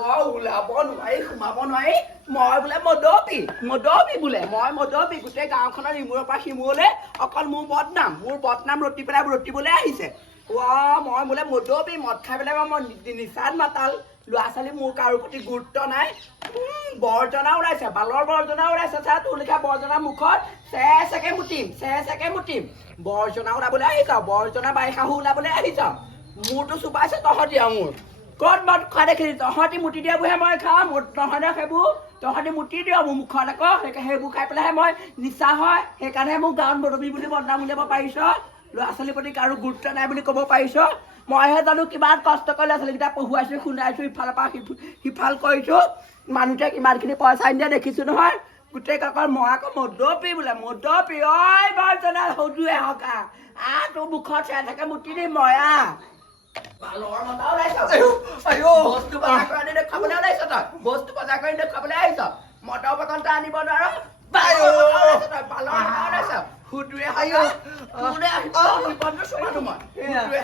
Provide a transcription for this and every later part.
অ ওলাব নোৱাৰি সোমাব নোৱাৰি। মই বোলে মদপি মদপি বোলে। মই মদপি গোটেই গাঁওখনৰ ইমূৰৰ পৰা সিমূৰলৈ অকল মোৰ বদনাম মোৰ বদনাম ৰতি পেলাই ৰতিবলৈ আহিছে। অ মই বোলে মদপি মদ খাই পেলাই নিচাত মাতাল। ল'ৰা ছোৱালী মোৰ কাৰো প্ৰতি গুৰুত্ব নাই। উম, বৰ্জনা ওলাইছে বালৰ বৰ্জনা ওলাইছে চা তোৰ লিখা বৰ্জনা মুখত চে চেকে মুতিম চে চেকে মুতিম। বৰ্জনা ওলাবলৈ আহিছ বৰ্জনা বাৰিষাহু ওলাবলৈ আহিছ মোৰতো চুপাইছে তহঁতি আৰু মোৰ। ক'ত মদ খোৱা দেখিলি তহঁতি মুতি দিয়াবোৰহে মই খাওঁ তহঁতে সেইবোৰ তহঁতি মুতি দিয় মোৰ মুখত আকৌ সেই- সেইবোৰ খাই পেলাইহে মই নিচা হয়। সেইকাৰণে মোক গাঁৱত মদবী বুলি বদনাম উলিয়াব পাৰিছ। ল'ৰা ছোৱালীৰ প্ৰতি কাৰো গুৰুত্ব নাই বুলি ক'ব পাৰিছ। মইহে জানো কিমান কষ্ট কৰি ল'ৰা ছোৱালীকেইটা পঢ়ুৱাইছোঁ শুনাইছোঁ ইফালৰ পৰা সিফ- সিফাল কৰিছোঁ। মানুহটোৱে কিমানখিনি পইচা নিদিয়া দেখিছোঁ নহয়। গোটেই কাকৰ মই আকৌ মদপি বোলে মদপি ঐ বৰ্জনা সৌদুৱে হকা। আ তোৰ মুখত চাই থাকে মুতি দিম মই আ।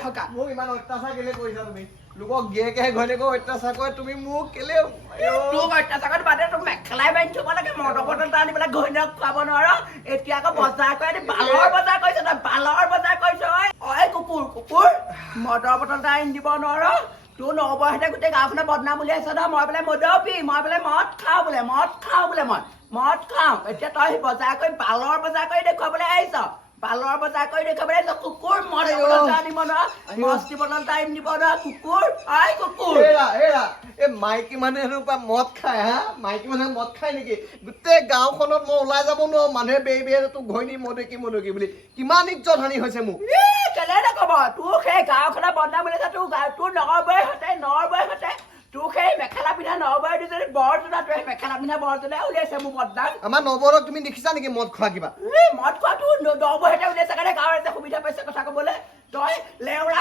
হকা। মোক ইমান অত্যাচাৰ কেলে কৰিছা তুমি? লোকক গিয়েকেহে ঘৈণীয়েকক অত্যাচাৰ কৰে তুমি মোক কেলে তোক অত্যাচাৰত বাদে তোক মেখেলাই বান্ধি থব লাগে মটৰ বটল এটা আনি পেলাই ঘৈণীয়েক খুৱাব নোৱাৰ। এতিয়া আকৌ বজাৰ কৰি বালৰ বজাৰ কৰিছ তই? বালৰ বজাৰ কৰিছ কুকুৰ কুকুৰ মটৰ বটল এটা আনি দিব নোৱাৰ। তোৰ নবৰহেঁতে গোটেই গাঁওখনে বদনাম উলিয়াইছ ন মই বোলে মদপি মই বোলে মদ খাওঁ বোলে মদ খাওঁ বোলে মই মদ খাওঁ। এতিয়া তই বজাৰ কৰি বালৰ বজাৰ কৰি দেখুৱাবলৈ আহিছ। বালৰ বজাৰ কৰি দেখুৱাবলৈ আহিছ কুকুৰ মদ এটা আনিব নোৱাৰ মস্তি দিব নোৱাৰ কুকুৰ ঐ কুকুৰ। এৰা এৰা এই মাইকী মানুহে পৰা মদ খায় হা? মাইকী মানুহে মদ খায় নেকি? গোটেই গাঁওখনত মই ওলাই যাব নোৱাৰো মানুহে বেৰি বেৰি তোক ঘৈণী মদকি মদকি বুলি। কিমান ইজ্জত হানি হৈছে মোক? কেলে নকব? তোৰ সেই গাঁওখনৰ বদনাম বুলিছে তোৰ তোৰ নগৰবৈ সতে নৰবৈ সতে তোৰ সেই মেখেলা পিন্ধা নৰবৈ দুজনী বৰজনা উলিয়াইছে মোৰ আমাৰ নৱৰক তুমি দেখিছা নেকি মদ খোৱা কিবা? মদ খোৱা তোৰ নৰবৈহঁতে উলিয়াইছে কাৰণে গাঁৱৰ এটা সুবিধা পাইছে কথা ক'বলৈ। তই লেওৰা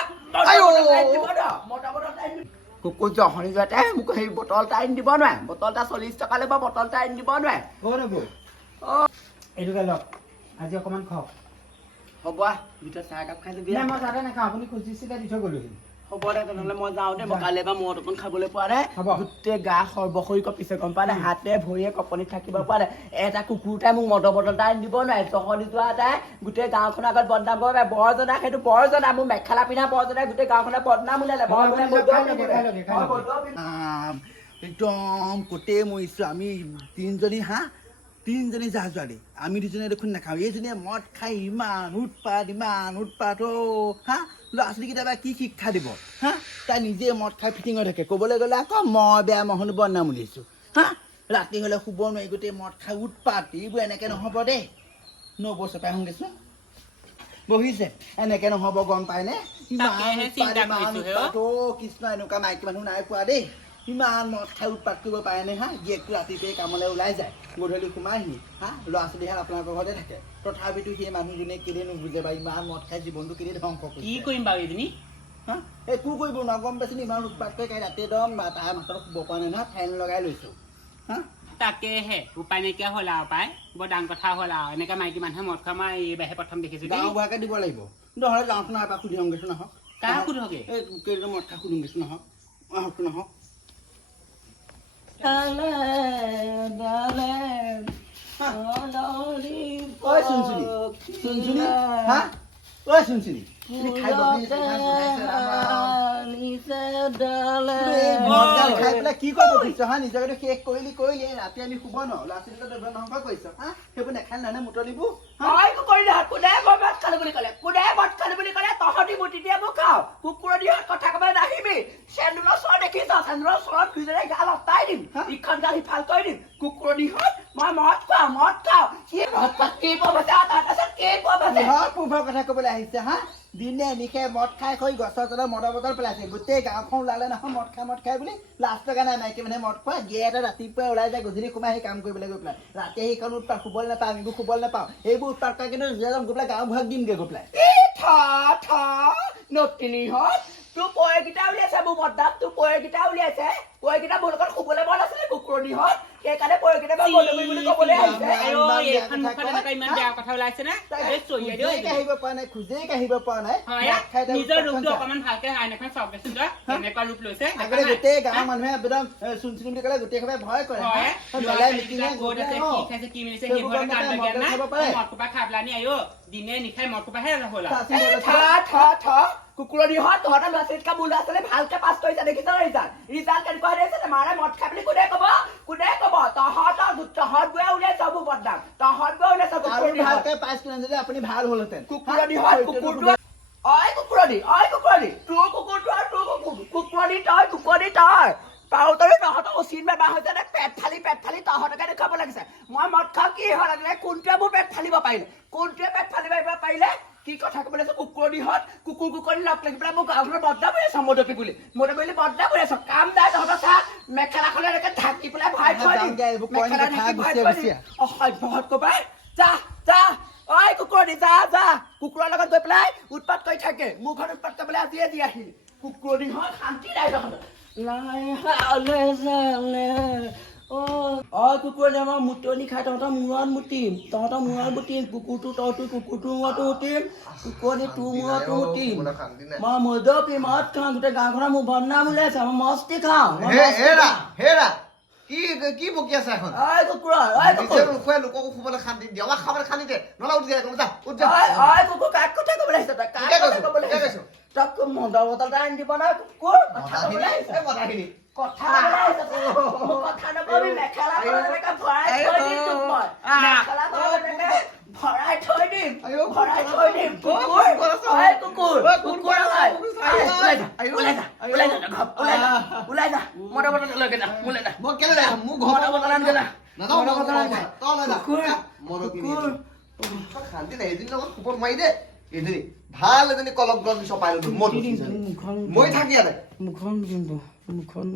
কুকুৰ জহনি যোৱাতে মোক সেই বটল এটা আনি দিব নোৱাৰে। বটল এটা চল্লিছ টকা ল'ব বটল এটা আনি দিব নোৱাৰে। এইটোকে লওক। আজি অকণমান খাওক। হ'ব ভিতৰত চাহ একাপ খাই আহ। মই চাহতে নাখাওঁ। আপুনি খুজিছিলে দি থৈ গ'লোহি। হ'ব দে তেনেহ'লে মই যাওঁ দে মই কাইলৈ পৰা মদ অকণ খাবলৈ পোৱা নাই। গোটেই গা সৰ্বশৰী কপিছে গম পাই নাই হাতে ভৰিয়ে কপনিত থাকিব পৰা নাই এটা কুকুৰটাই মোক মদৰ বটল এটা দিব নোৱাৰে জহনি যোৱা এটাই। গোটেই গাঁওখনৰ আগত বদনাম কৰিব পাৰে। বৰজনা সেইটো বৰজনা মোৰ মেখেলা পিন্ধা বৰজনাই গোটেই গাঁওখনৰ বদনাম উলিয়ালে। একদম গোটেই মৰিছোঁ আমি তিনিজনী হাঁহ তিনিজনী জাহ ছোৱালী আমি দুজনীয়ে দেখোন নাখাওঁ এইজনীয়ে মদ খাই ইমান উৎপাত ইমান উৎপাত অ' হা ল'ৰা ছোৱালীকেইটা বা কি শিক্ষা দিব? হা তাই নিজে মদ খাই ফিটিং হৈ থাকে। ক'বলৈ গ'লে আকৌ মই বেয়া মহনো বদনাম উলিয়াইছোঁ। হা ৰাতি হ'লে শুব নোৱাৰি গোটেই মদ খাই উৎপাত এইবোৰ এনেকৈ নহ'ব দেই। নবছৰ পাই আহোঁগেচোন। বহিছে। এনেকে নহ'ব গম পায়নে ইমান কৃষ্ণ এনেকুৱা মাইকী মানুহ নাই পোৱা দেই। ইমান মদ খাই উৎপাত কৰিব পাৰেনে হা? গিয়েকটো ৰাতিপুৱাই কামলৈ ওলাই যায় গধূলি সোমাইহি হা? ল'ৰা ছোৱালীহে আপোনালোকৰ ঘৰতে থাকে। তথাপিতো সেই মানুহজনে কেলে নুবুজে বা ইমান মদ খাই জীৱনটো কেলে ধ্বংস কি কৰিম বাৰু এইজনী হা? একো কৰিব নোৱাৰো গম পাইছোঁ ইমান উৎপাত কৰি কালি ৰাতি একদম তাৰ মাতত শুব পৰা নাই নহয় ফেন লগাই লৈছোঁ। হা? তাকেহে উপায় নাইকিয়া হ'ল আৰু পাই বৰ ডাঙৰ কথা হ'ল আৰু। এনেকে মাইকী মানুহে মদ খোৱা মই এইবাৰহে প্ৰথম দেখিছো গাঁও বুঢ়াকে দিব লাগিব। নহ'লে গাঁওখনৰ এবাৰ সুধি আহোগৈছোঁ নহওক কাক সোধোগে? এই কেইজন মদ খাই সুধিমগৈছোঁ নহওক আহকচোন নহওক ঐ চুনচুনি চুনচুনি হা ঐ চুনচুনি তুমি খাই বহি আছা, ইমান জোনাইছে, কৰিব খুজিছ, হা? নিজকে শেষ কৰিলি কৰিলি। ৰাতি আমি শুব ন ল'ৰা ধ্বংস কৰিছ হা? সেইবোৰ নেখাই নহয়। মুতলিবোৰ। কোনে মই মদ খালো বুলি ক'লে? কোনে মদ খালো বুলি ক'লে? তহঁতি মুতি দিয়ে মোক খাওঁ কুকুৰৰ দিহত কথা ক'বলৈ নাহিবি চেন্দুলৰ চৰ দেখিছ চেন্দুলৰ চৰত দুইজনে গাল অতাই দিম। ইখন গাল সিফাল কৰি দিম। কুকুৰৰ দিহত মই মদ খাওঁ মদ খাওঁ। সি মদ খোৱা কি পাব তাৰপাছত কি পাব কিহৰ পূৰ্বৰ কথা ক'বলৈ আহিছে হা? দিনে নিশে মদ খাই হৈ গছৰ তলত মদৰ বটল পেলাইছে। গোটেই গাঁওখন ওলালে নহয় মদ খাই মদ খাই বুলি লগা নাই মাইকী মানে মদ খোৱা গিয়ে এটা ৰাতিপুৱাই ওলাই যায় গধূলি সোমাই সেই কাম কৰিবলৈ গৈ পেলাই। ৰাতি সেইখন উৎপাত শুবলৈ নাপাওঁ আমিবোৰ শুবলৈ নাপাওঁ। এইবোৰ উৎপাত কৰা কিন্তু গৈ পেলাই গাঁও বুঢ়াক দিমগৈ গৈ পেলাই। নতিনিহঁত তোৰ পয়েকেইটা উলিয়াইছে মোৰ মদ্দাপ তোৰ পয়েকেইটা উলিয়াইছে? পয়েকেইটা মোৰ লগত শুবলে মন আছিলে কুকুৰণী সেইকাৰণে পয়েকেইটা বা গলি বুলি ক'বলৈ আহিছে। আহিব পৰা নাই খোজেই কাঢ়িব পৰা নাই। নিজৰ ৰূপটো অকমান ভালকে আইন এখন এনেকুৱা ৰূপ লৈছে আগতে গোটেই গাঁৱৰ মানুহে একদম চুন চুন বুলি ক'লে গোটেই সবাই ভয় কৰে মিলাই মিটিং গৈ আছে কি খাইছে কি মিলিছে সেইবোৰ মদ খাবলানি আয়ো দিনে নিশাই মদ কোপাহে হ'ল থ। কুকুৰনীহঁত তহঁতৰ ল'ৰা ছোৱালীতকৈ মোৰ ল'ৰা ছোৱালী ভালকে পাছ কৰিছে দেখিছ ৰিজাল্ট। ৰিজাল্ট কেনেকুৱা মাৰে মদ খাই বুলি কোনে ক'ব? কোনে ক'ব? তহঁতৰ তহঁত গৈ উলিয়াই চবো বদনাম। তহঁত গৈ উলিয়াই চব আৰু ভালকে পাছ কৰিলে যদি আপুনি ভালো হ'লহেঁতেন। কুকুৰনীহঁত কুকুৰটো অই অই তোৰ কুকুৰটো আৰু তোৰ কুকুৰ তই কুকুৰনী তই। পাউতৰি তহঁতৰ উচিত বেমাৰ হৈছে নে পেট ফালি পেট ফালি তহঁতকে দেখুৱাব লাগিছে। মই মদ খাওঁ কি লাগিলে কোনটোৱে মোৰ পেট ফালিব পাৰিলে? কোনটোৱে পেট ফালিব পাৰিলে? কি কথা ক'বলৈ আছে কুকুৰনীহঁত কুকুৰ কুকুৰনী লগ লাগি পেলাই মোক গাঁওখনত বদনাম কৰি আছ মদপী বুলি। মদপী বুলি বদনাম কৰি আছ। কাম নাই তহঁতৰ চা মেখেলাখনে এনেকে ঢাকি পেলাই ভৰাই থৈ দিম। মেখেলা ঢাকি থৈ। অসভ্যহঁত ক'বাই যা যা ঐ কুকুৰনী যা যা। কুকুৰৰ লগত গৈ পেলাই উৎপাত কৰি থাকে। মোৰ ঘৰত উৎপাত কৰিবলৈ আজিয়ে দি আহিল কুকুৰনী হয় শান্তি নাই তহঁতৰ। নাই অ অ আমাৰ মুতনি খাই তহঁতৰ মূৰত মুতিম তহঁতৰ মূৰত মুতিম কুকুৰটো তহঁতো কুকুৰটোৰ মূৰতো মুতিম কুকুৰনী তোৰ মূৰতো মুতিম। শান্তি নাই। মই মদ খাওঁ গোটেই গাঁওখনৰ মোৰ বদনাম ওলাইছে মই মস্তি খাওঁ হেৰা হেৰা কি কি বকি আছে এখন? কুকুৰ কুকুৰ। নোখোৱাই লোককো শুবলৈ শান্তি দিয়ে আমাক খাবলৈ শান্তি দিয়ে নহ'লে উঠি যায় যা উঠ যা ঐ ঐ কুকুৰ কাক কথা ক'বলৈ আহিছ তই? কাক কথা ক'বলৈ আহিছ? কৈছো। তই খুব মদৰ বটল এটা আনি দিব না কুকুৰ কথা ক'বলৈ আহিছ মতাখিনি, এই মতাখিনি। কথা ক'বলৈ আহিছ তই। মোক কথা নকবি মেখেলা এনেকে ভৰাই থৈ দিম তোক মই মেখেলা এনেকে ভৰাই থৈ দিম ভৰাই থৈ দিম কুকুৰ ঐ কুকুৰ কুকুৰ হয় ওলাই যা ওলাই যা ওলাই যা ঘৰ ওলাই যা ওলাই যা মদৰ বটল লৈকে যা ওলাই যা মই কেলে যাম মোৰ ঘৰত মদৰ বটল আনগে যা নাযাওঁ, মদৰ বটল আনগে তই লৈ যা। কুকুৰ মদৰ কিনি কুকুৰ শান্তি নাই এজনী লগত খোপত মাৰি দে এজনী ভালো এজনী কলম গছ চপাই ল'লো মই মুখখন মই থাকি ইয়াতে কিন্তু মুখখন